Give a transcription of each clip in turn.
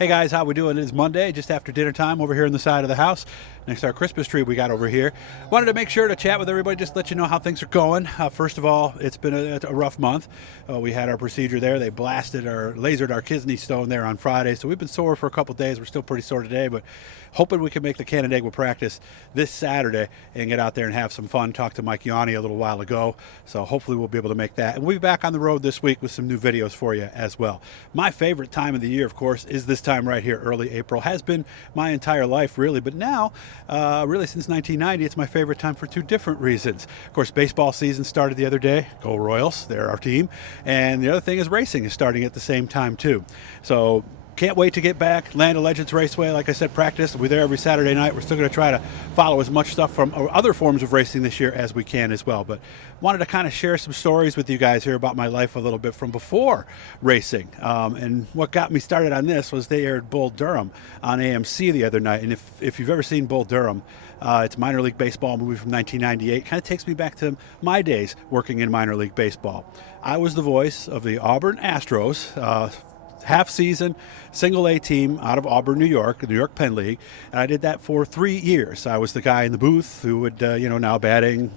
Hey guys, how we doing? It is Monday, just after dinner time over here on the side of the house. Next to our Christmas tree we got over here. Wanted to make sure to chat with everybody, just let you know how things are going. First of all, it's been a rough month. We had our procedure there. They lasered our kidney stone there on Friday, so we've been sore for a couple days. We're still pretty sore today, but hoping we can make the Canandaigua practice this Saturday and get out there and have some fun. Talked to Mike Yanni a little while ago, so hopefully we'll be able to make that. And we'll be back on the road this week with some new videos for you as well. My favorite time of the year, of course, is this time right here, early April. Has been my entire life, really, but now, really since 1990, it's my favorite time for two different reasons. Of course, baseball season started the other day. Go Royals, they're our team. And the other thing is racing is starting at the same time, too. So can't wait to get back. Land of Legends Raceway, like I said, practice. We're there every Saturday night. We're still going to try to follow as much stuff from other forms of racing this year as we can as well. But wanted to kind of share some stories with you guys here about my life a little bit from before racing. And what got me started on this was they aired Bull Durham on AMC the other night. And if you've ever seen Bull Durham, it's a minor league baseball movie from 1998. Kind of takes me back to my days working in minor league baseball. I was the voice of the Auburn Astros, half-season, single-A team out of Auburn, New York, the York Penn League, and I did that for 3 years. I was the guy in the booth who would, now batting,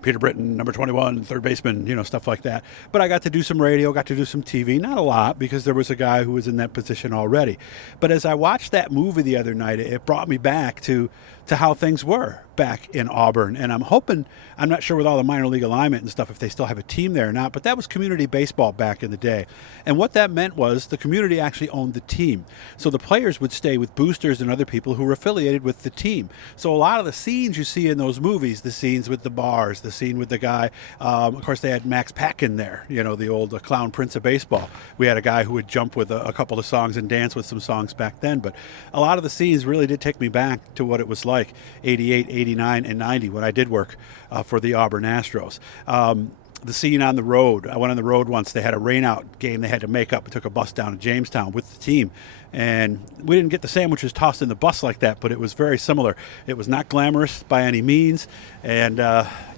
Peter Britton, number 21, third baseman, stuff like that. But I got to do some radio, got to do some TV, not a lot because there was a guy who was in that position already. But as I watched that movie the other night, it brought me back to how things were back in Auburn. And I'm not sure with all the minor league alignment and stuff if they still have a team there or not, but that was community baseball back in the day. And what that meant was the community actually owned the team. So the players would stay with boosters and other people who were affiliated with the team. So a lot of the scenes you see in those movies, the scenes with the bars, the scene with the guy, of course they had Max Packin there, the old clown prince of baseball. We had a guy who would jump with a couple of songs and dance with some songs back then. But a lot of the scenes really did take me back to what it was like 88, 89, and 90 when I did work for the Auburn Astros. The scene on the road, I went on the road once. They had a rainout game they had to make up. I took a bus down to Jamestown with the team. And we didn't get the sandwiches tossed in the bus like that, but it was very similar. It was not glamorous by any means. And,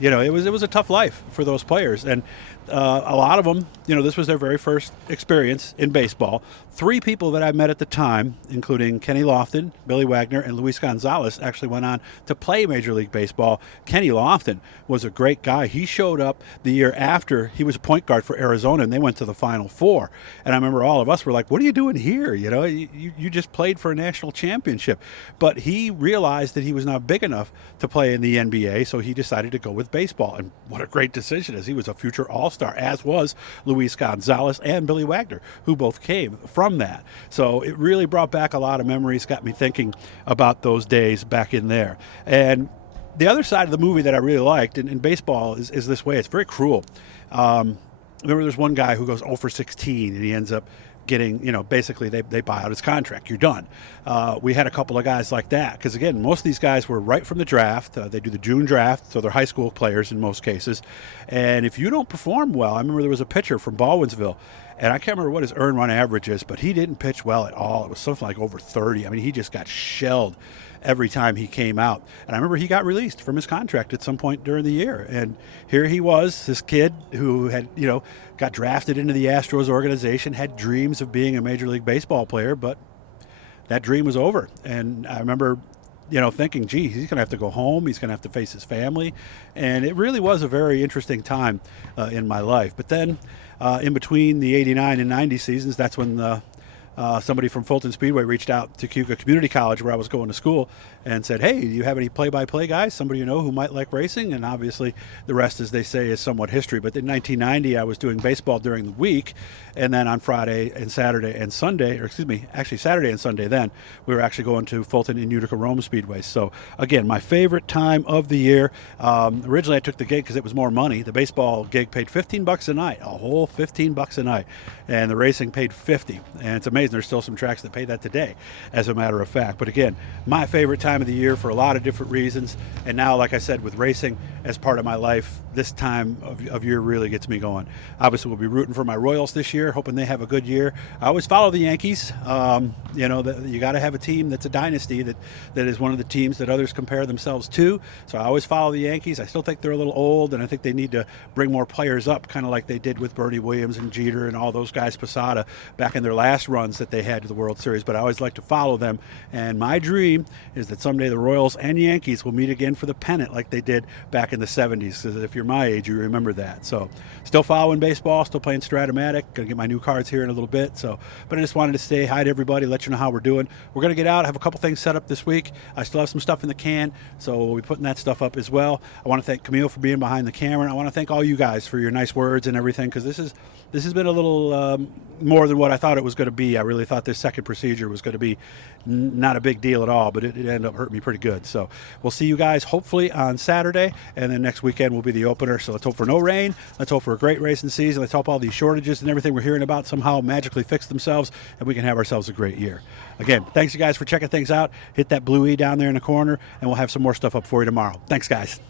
it was a tough life for those players. And a lot of them, this was their very first experience in baseball. 3 people that I met at the time, including Kenny Lofton, Billy Wagner, and Luis Gonzalez, actually went on to play Major League Baseball. Kenny Lofton was a great guy. He showed up the year after. He was a point guard for Arizona, and they went to the Final Four. And I remember all of us were like, what are you doing here? You just played for a national championship. But he realized that he was not big enough to play in the NBA, so he decided to go with baseball. And what a great decision, as he was a future All-Star, as was Luis Gonzalez and Billy Wagner, who both came from that. So it really brought back a lot of memories, got me thinking about those days back in there. And the other side of the movie that I really liked, and baseball is this way, it's very cruel. Remember there's one guy who goes 0 for 16 and he ends up getting, basically they buy out his contract. You're done. We had a couple of guys like that because, again, most of these guys were right from the draft. They do the June draft, so they're high school players in most cases. And if you don't perform well, I remember there was a pitcher from Baldwinsville, and I can't remember what his earned run average is, but he didn't pitch well at all. It was something like over 30. I mean, he just got shelled every time he came out. And I remember he got released from his contract at some point during the year. And here he was, this kid who had, got drafted into the Astros organization, had dreams of being a Major League Baseball player, but that dream was over. And I remember, thinking, gee, he's going to have to go home. He's going to have to face his family. And it really was a very interesting time in my life. But then in between the 89 and 90 seasons, that's when somebody from Fulton Speedway reached out to Keuka Community College, where I was going to school, and said, hey, do you have any play-by-play guys, somebody you know who might like racing? And obviously the rest, as they say, is somewhat history. But in 1990, I was doing baseball during the week, and then on Friday and Saturday and Sunday, actually Saturday and Sunday then, we were actually going to Fulton and Utica Rome Speedways. So again, my favorite time of the year. Originally I took the gig because it was more money. The baseball gig paid $15 a night, a whole $15 a night, and the racing paid $50. And it's amazing, there's still some tracks that pay that today, as a matter of fact. But again, my favorite time of the year for a lot of different reasons. And now, like I said, with racing as part of my life, this time of year really gets me going. Obviously, we'll be rooting for my Royals this year, hoping they have a good year. I always follow the Yankees. You know, you got to have a team that's a dynasty, that is one of the teams that others compare themselves to. So I always follow the Yankees. I still think they're a little old, and I think they need to bring more players up, kind of like they did with Bernie Williams and Jeter and all those guys, Posada, back in their last runs that they had to the World Series. But I always like to follow them, and my dream is that someday the Royals and Yankees will meet again for the pennant like they did back in the 70s. Because if you're my age, you remember that. So still following baseball, still playing Stratomatic. Going to get my new cards here in a little bit. So, but I just wanted to say hi to everybody, let you know how we're doing. We're going to get out, have a couple things set up this week. I still have some stuff in the can, so we'll be putting that stuff up as well. I want to thank Camille for being behind the camera, and I want to thank all you guys for your nice words and everything, because this has been a little more than what I thought it was going to be. I really thought this second procedure was going to be not a big deal at all, but it ended up hurting me pretty good. So we'll see you guys hopefully on Saturday, and then next weekend will be the opener. So let's hope for no rain. Let's hope for a great racing season. Let's hope all these shortages and everything we're hearing about somehow magically fix themselves, and we can have ourselves a great year. Again, thanks you guys for checking things out. Hit that blue E down there in the corner, and we'll have some more stuff up for you tomorrow. Thanks, guys.